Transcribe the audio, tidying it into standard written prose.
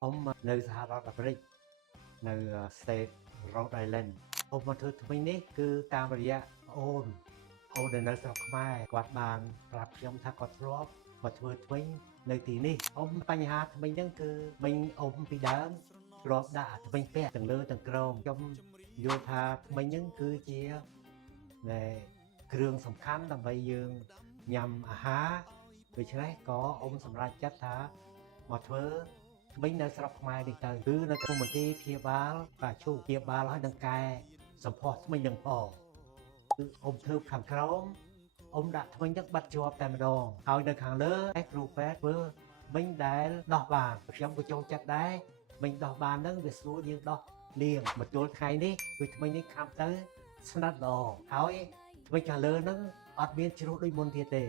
ông nơiសហរដ្ឋអាមេរិកនៅ state Rhode Island អ៊ំមកធ្វើថ្មីនេះគឺតាមរយៈអូនដែលនៅស្រុកខ្មែរគាត់បានប្រាប់ខ្ញុំថាគាត់ធ្លាប់មកធ្វើថ្មីនៅទីនេះអ៊ំបញ្ហាថ្មីហ្នឹងគឺមិញអ៊ំពីដើមធ្លាប់ដាក់ថ្មីពាក់ទាំងលើទាំងក្រោមខ្ញុំយល់ថាថ្មីហ្នឹងគឺជាគ្រឿងសំខាន់ដើម្បីយើងញ៉ាំអាហារដូច្នេះក៏អ៊ំសម្រេចចិត្តថាមកធ្វើថ្មីនៅស្រុកខ្មែរនេះទៅគឺនៅក្នុងមន្ទីរព្យាបាលបាឈូព្យាបាលហើយនឹងកែសម្ផស្សថ្មីនឹងផងគឺអ៊ំធ្វើខាងក្រោមអ៊ំដាក់ថ្មីទឹកបាត់ជាប់តែម្ដងហើយនៅខាងលើគ្រូពេទ្យធ្វើមិញដែលដោះបានខ្ញុំក៏ចូលចិត្តដែរមិញដោះបានហ្នឹងវាស្រួលយើងដោះលាងមកទល់ថ្ងៃនេះគឺថ្មីនេះខាំទៅស្និតល្អហើយថ្មីខាងលើហ្នឹងអត់មានជ្រុះដូចមុនទៀតទេ